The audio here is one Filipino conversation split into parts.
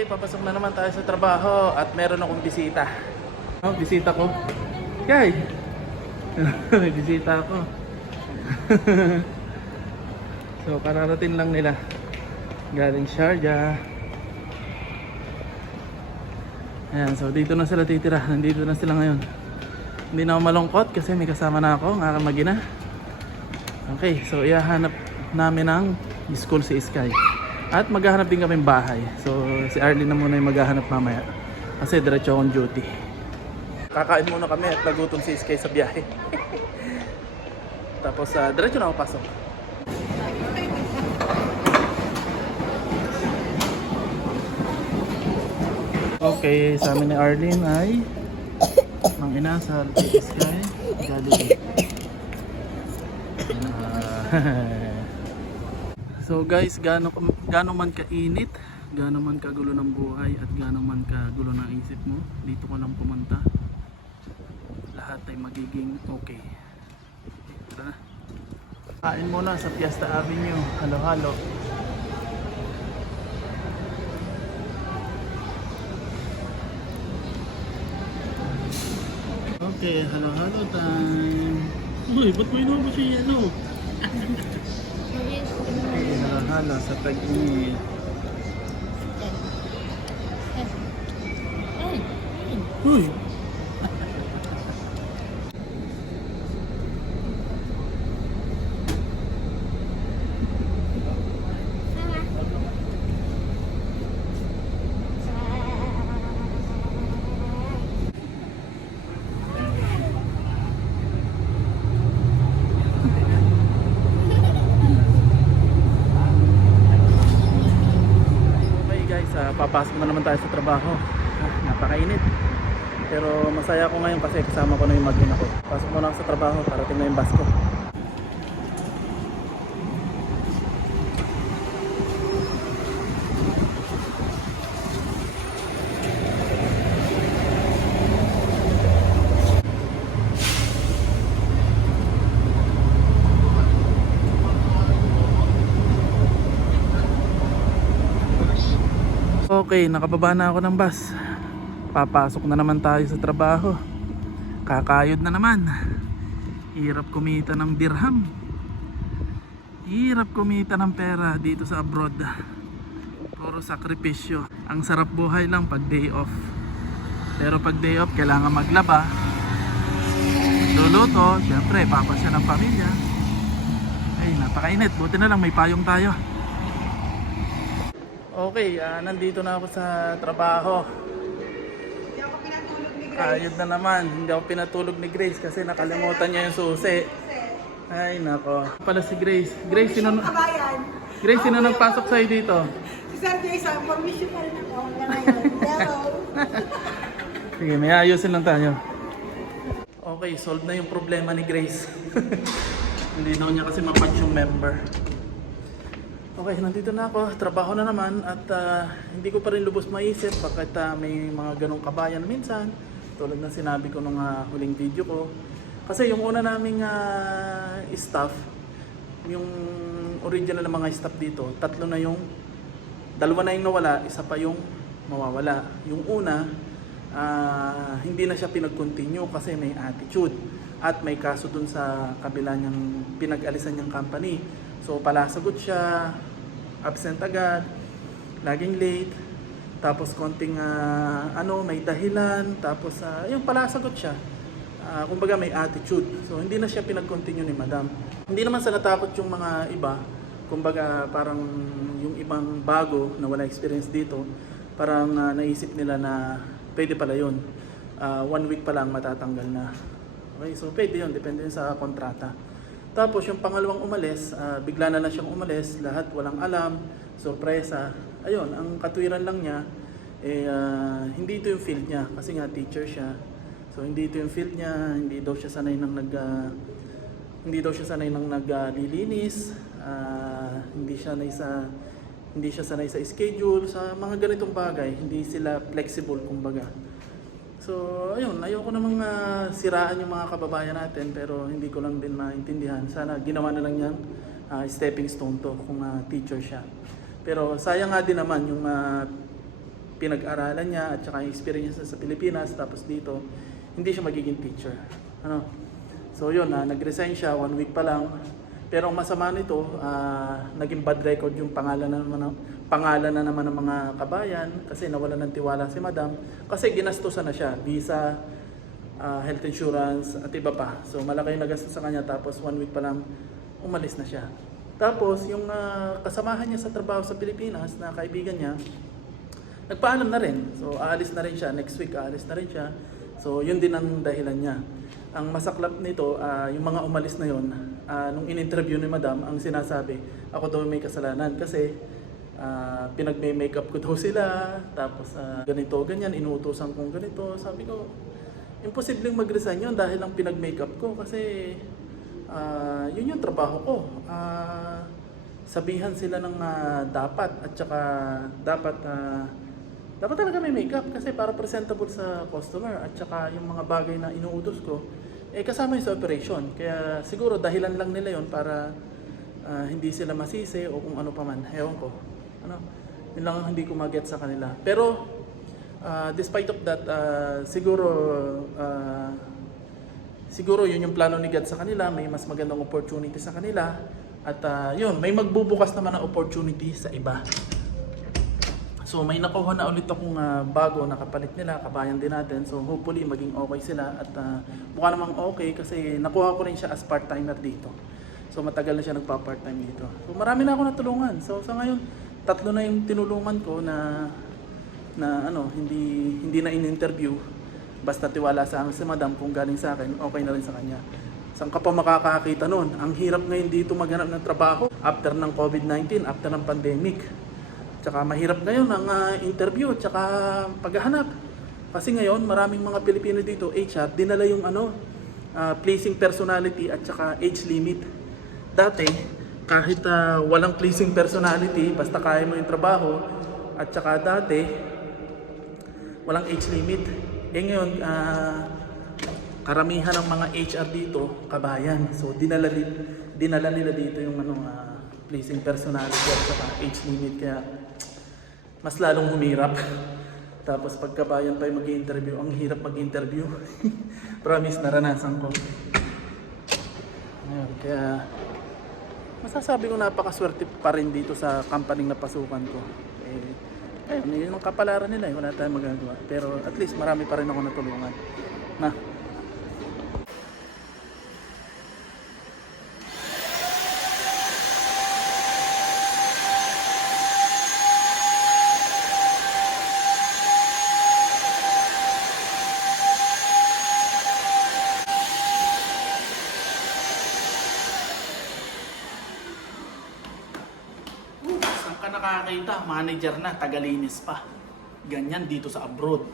Okay, papasok na naman tayo sa trabaho at meron akong bisita. Oh, bisita ko. Kay! May bisita ako. So, kararating lang nila. Galing Sharjah. Ayan, so dito na sila titira. Nandito na sila ngayon. Hindi na ako malungkot kasi may kasama na ako, ang aking mag-ina. Okay, so ihahanap namin ang school si Sky. At maghahanap din kami bahay. So si Arlene na muna yung maghahanap mamaya. Kasi diretso akong duty. Kakain muna kami at nagutom si Sky sa biyahe. Tapos diretso na ako pasok. Okay, sa amin ni Arlene ay ang inasal si Sky. Jollibee. So guys, gaano man kainit, gaano man kagulo ng buhay at gaano man kagulo ng isip mo, dito ka lang pumunta. Lahat ay magiging okay. Tara na. Kain muna sa Fiesta Avenue. Halo-halo. Okay, halo-halo time. Uy, ba't mo inubos yung yelo? Halo sa tag-init. Uy! Papasok na naman tayo sa trabaho. Napakainit. Pero masaya ako ngayon kasi kasama ko na yung mag-ina ko. Pasok muna ako sa trabaho para tingnan yung bus ko. Okay, nakababa na ako ng bus. Papasok na naman tayo sa trabaho. Kakayod na naman. Hirap kumita ng dirham. Hirap kumita ng pera dito sa abroad. Puro sakripisyo. Ang sarap buhay lang pag day off. Pero pag day off, kailangan maglaba, luluto, syempre papasya ng pamilya. Ay, napakainit. Buti na lang may payong tayo. Okay, nandito na ako sa trabaho. Ayod na naman. Hindi ako pinatulog ni Grace kasi nakalimutan niya yung susi. Ay, nako. Pala si Grace. Grace, sino nagpasok sa'yo dito? Si Sir Jason, permission pa rin ako. Hello. Sige, may ayusin lang tayo. Okay, solve na yung problema ni Grace. Hindi na niya kasi ma-match yung member. Okay, nandito na ako. Trabaho na naman at hindi ko pa rin lubos maisip bakit may mga ganong kabayan minsan. Tulad ng sinabi ko nung huling video ko. Kasi yung una naming staff, yung original na mga staff dito, dalawa na yung nawala, isa pa yung mawawala. Yung una, hindi na siya pinag-continue kasi may attitude at may kaso dun sa kabila niyang pinag-alisan niyang company. So palasagot siya, absent agad, laging late, tapos konting may dahilan, tapos yung palasagot siya. Kumbaga may attitude. So hindi na siya pinag-continue ni Madam. Hindi naman sa natakot yung mga iba. Kumbaga parang yung ibang bago na wala experience dito, parang naisip nila na pwede pala yun. 1 week pa lang matatanggal na. Okay, so pwede yun, depende yun sa kontrata. Tapos yung pangalawang umalis, bigla na lang siyang umalis, lahat walang alam, sorpresa. Ayun, ang katwiran lang niya, hindi ito yung field niya kasi nga teacher siya. So hindi ito yung field niya, hindi daw siya sanay ng naglilinis, hindi siya sanay sa schedule, sa mga ganitong bagay, hindi sila flexible kumbaga. So, ayun, ayoko namang siraan yung mga kababayan natin pero hindi ko lang din maintindihan. Sana ginawa na lang yan stepping stone to kung teacher siya. Pero sayang nga din naman yung pinag-aralan niya at saka yung experience niya sa Pilipinas, tapos dito, hindi siya magiging teacher. Ano? So yun, nag-resign siya 1 week pa lang. Pero ang masama nito, naging bad record yung pangalan na naman ng mga kabayan kasi nawalan ng tiwala si Madam kasi ginastusan na siya, visa, health insurance at iba pa. So malaki yung nagastos sa kanya, tapos 1 week pa lang umalis na siya. Tapos yung kasamahan niya sa trabaho sa Pilipinas na kaibigan niya, nagpaalam na rin. So aalis na rin siya, next week aalis na rin siya. So yun din ang dahilan niya. Ang masaklap nito, yung mga umalis na yon, nung in-interview ni Madam, ang sinasabi, ako daw may kasalanan kasi pinag-makeup ko daw sila, tapos ganito, ganyan, inuutosan kong ganito. Sabi ko, imposibleng mag-resign yun dahil lang pinag-makeup ko kasi yun yung trabaho ko. Sabihan sila ng dapat at saka dapat talaga may makeup kasi para presentable sa customer at saka yung mga bagay na inuutos ko kasama yung sa operation. Kaya siguro dahilan lang nila yon para hindi sila masisi o kung ano pa man. Ewan ko. Ano? Yun lang ang hindi ko mag-get sa kanila. Pero despite of that, siguro yun yung plano ni God sa kanila. May mas magandang opportunity sa kanila. At yun, may magbubukas naman ng opportunity sa iba. So may nakuha na ulit akong bago na kapalit nila, kabayan din natin. So hopefully maging okay sila at mukha namang okay kasi nakuha ko rin siya as part-timer dito. So matagal na siya nagpa-part-time dito. So marami na ako natulungan. So sa ngayon, 3 na yung tinulungan ko na hindi na in-interview. Basta tiwala sa akin si Madam, kung galing sa akin, okay na rin sa kanya. Saan ka pa makakakita nun? Ang hirap ngayon dito maghanap ng trabaho after ng COVID-19, after ng pandemic. Tsaka mahirap ngayon ang interview, tsaka paghahanap. Kasi ngayon, maraming mga Pilipino dito, HR, dinala yung pleasing personality at tsaka age limit. Dati, kahit walang pleasing personality, basta kaya mo yung trabaho, at tsaka dati, walang age limit. Ngayon, karamihan ng mga HR dito, kabayan. So, dinala nila dito yung pleasing personality at saka age limit. Kaya, mas lalong humirap. Tapos pagkabayan pa yung mag-i-interview, ang hirap mag-interview. Promise, naranasan ko. Ayun, kaya masasabi ko napakaswerte pa rin dito sa company na pasukan ko. Ayun, yun ang kapalaran nila, wala tayong magagawa. Pero at least marami pa rin ako natulungan. Na. Nakakita, manager na, tagalinis pa. Ganyan dito sa abroad.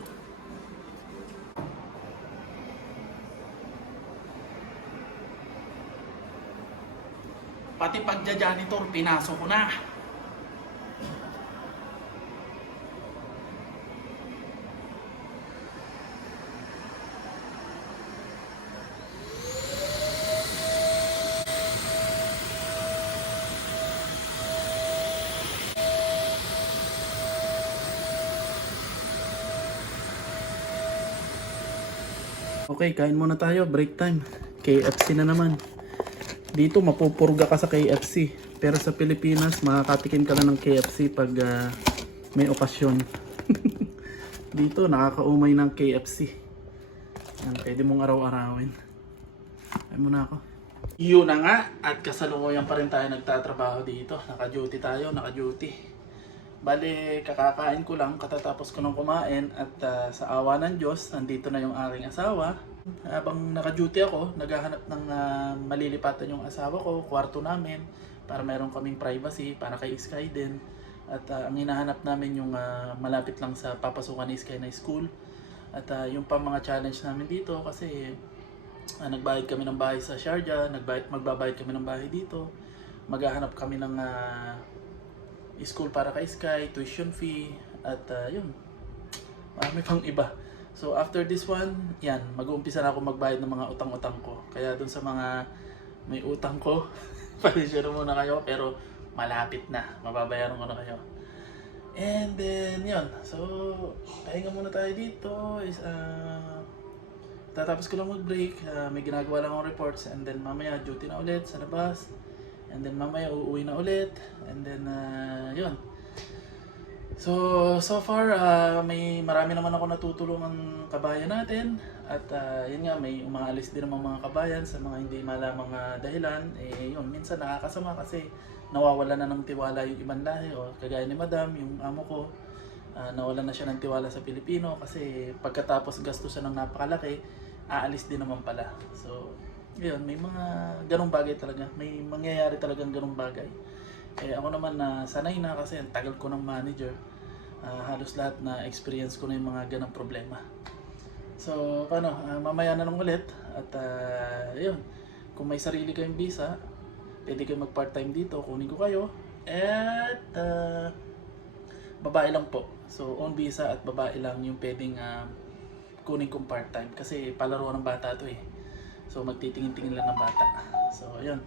Pati pagja-janitor, pinasok ko na. Okay, kain muna tayo. Break time. KFC na naman. Dito, mapupurga ka sa KFC. Pero sa Pilipinas, makakatikim ka lang ng KFC pag may okasyon. Dito, nakakaumay ng KFC. Yan, pwede mong araw-arawin. Kain muna ako. Yun na nga. At kasalukuyan pa rin tayo nagtatrabaho dito. Naka-duty tayo, naka-duty. Bale, kakakain ko lang, katatapos ko nang kumain at sa awa ng Diyos, nandito na yung aking asawa. Habang naka-duty ako, naghahanap ng malilipatan yung asawa ko, kwarto namin, para meron kaming privacy, para kay Sky din. At ang hinahanap namin yung malapit lang sa papasukan ni Sky na school. At yung pa mga challenge namin dito kasi nagbayad kami ng bahay sa Sharjah, magbabayad kami ng bahay dito. Maghahanap kami ng school para kay Sky, tuition fee, at yun, marami pang iba. So after this one, yan, mag-uumpisa na ako magbayad ng mga utang-utang ko. Kaya dun sa mga may utang ko, pasensya na muna kayo, pero malapit na, mababayaran ko na kayo. And then, yun. So, pahinga muna tayo dito. Tatapos ko lang mag-break. May ginagawa lang akong reports. And then, mamaya duty na ulit sa labas. And then, mamaya uuwi na ulit. And then, yun. So far, marami naman ako natutulungan kabayan natin. At yun nga, may umaalis din naman mga kabayan sa mga hindi malamang dahilan. Yun, minsan nakakasama kasi nawawala na ng tiwala yung ibang lahi. O kagaya ni Madam, yung amo ko, nawala na siya ng tiwala sa Pilipino kasi pagkatapos gasto siya ng napakalaki, aalis din naman pala. So, yun, may mga ganong bagay talaga. May mangyayari talagang ganong bagay. Ako naman sanay na kasi ang tagal ko ng manager. Halos lahat na experience ko na yung mga ganang problema. So, paano? Mamaya na lang ulit. At yun, kung may sarili kayong visa, pwede kayo mag part-time dito. Kunin ko kayo. At babae lang po. So, own visa at babae lang yung pwedeng kunin kong part-time. Kasi palaro ng bata to eh. So, magtitingin-tingin lang ng bata. So, yun.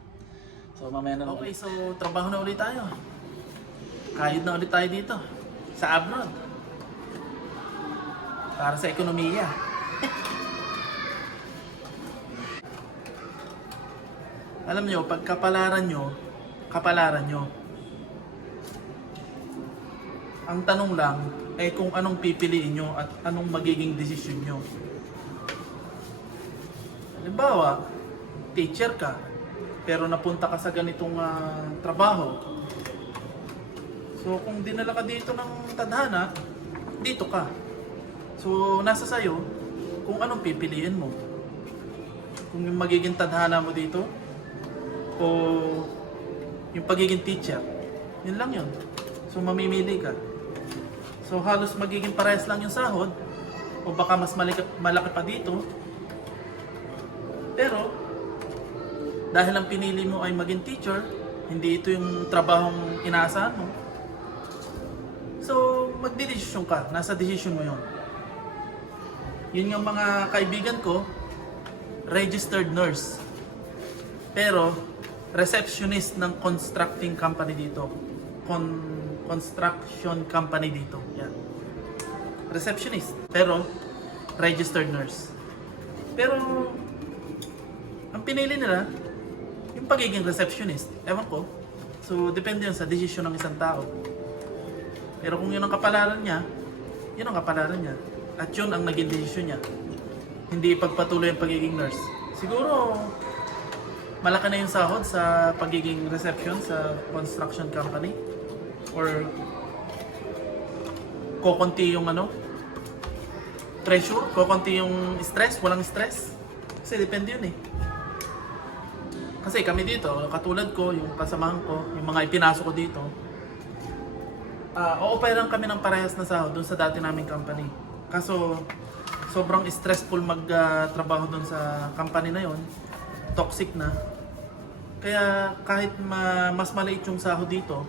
So mamaya na lang. Okay, so trabaho na ulit tayo. Kahit na ulit tayo dito. Sa abroad. Para sa ekonomiya. Alam nyo, pag kapalaran nyo. Ang tanong lang ay kung anong pipiliin nyo at anong magiging desisyon nyo. Halimbawa, teacher ka. Pero napunta ka sa ganitong trabaho. So kung dinala ka dito ng tadhana, dito ka. So nasa sayo kung anong pipiliin mo. Kung yung magiging tadhana mo dito o yung pagiging teacher. Yun lang yun. So mamimili ka. So halos magiging parehas lang yung sahod o baka mas malaki pa dito. Pero dahil ang pinili mo ay maging teacher, hindi ito yung trabahong inaasahan mo. So, magdedesisyon ka. Nasa desisyon mo yun. Yun yung mga kaibigan ko, registered nurse. Pero, receptionist ng constructing company dito. Construction company dito. Yan. Receptionist. Pero, registered nurse. Pero, ang pinili nila, yung pagiging receptionist, ewan ko. So, depende yun sa desisyon ng isang tao. Pero kung yun ang kapalaran niya, yun ang kapalaran niya. At yun ang naging desisyon niya. Hindi ipagpatuloy ang pagiging nurse. Siguro, malaki na yung sahod sa pagiging reception sa construction company. Or, kokonti yung pressure, kokonti yung stress, walang stress. Kasi depende yun eh. Kasi kami dito, katulad ko, yung kasamahan ko, yung mga ipinasok ko dito, o-operang kami ng parehas na sahod dun sa dati naming company. Kaso, sobrang stressful magtrabaho dun sa company na yon, toxic na. Kaya kahit mas maliit yung sahod dito,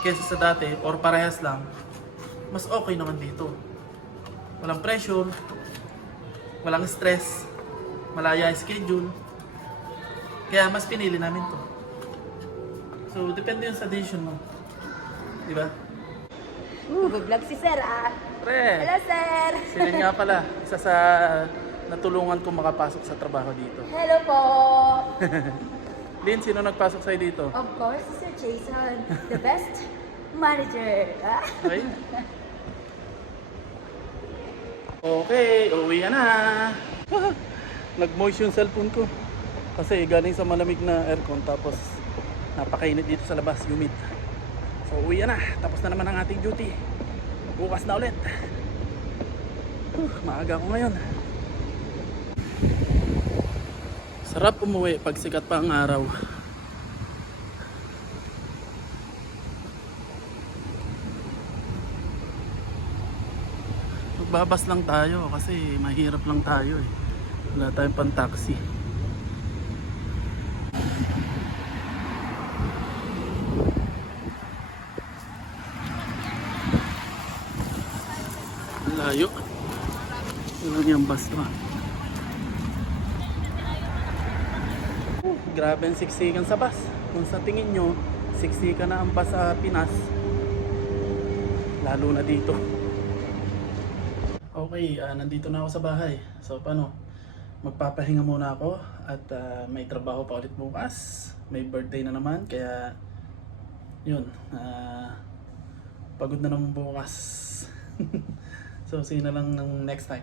kesa sa dati, or parehas lang, mas okay naman dito. Walang pressure, walang stress, malaya yung schedule. Kaya mas pinili namin to. So, depende yun sa decision mo. Diba? Nag-vlog si Sir Pre! Hello, Sir! Sila nga pala, isa sa natulungan ko makapasok sa trabaho dito. Hello po! Lynn, sino nagpasok sa'yo dito? Of course, Sir Jason, the best manager. Okay. Okay, uwi na. Nag-moist yung cellphone ko. Kasi galing sa malamig na aircon tapos napakainit dito sa labas, humid. So uwi na, tapos na naman ang ating duty. Bukas na ulit. Maaga ako ngayon. Sarap umuwi pag sikat pa ang araw. Magbabas lang tayo kasi mahirap lang tayo eh. Wala tayong pan-taxi. Layo. Yun lang yung bus to. Grabe ang siksikan sa bus. Kung sa tingin nyo, siksikan na ang bus sa Pinas. lalo na dito. Okay, nandito na ako sa bahay. So paano? Magpapahinga muna ako at may trabaho pa ulit bukas. May birthday na naman kaya yun, pagod na naman bukas. So see you na lang ng next time.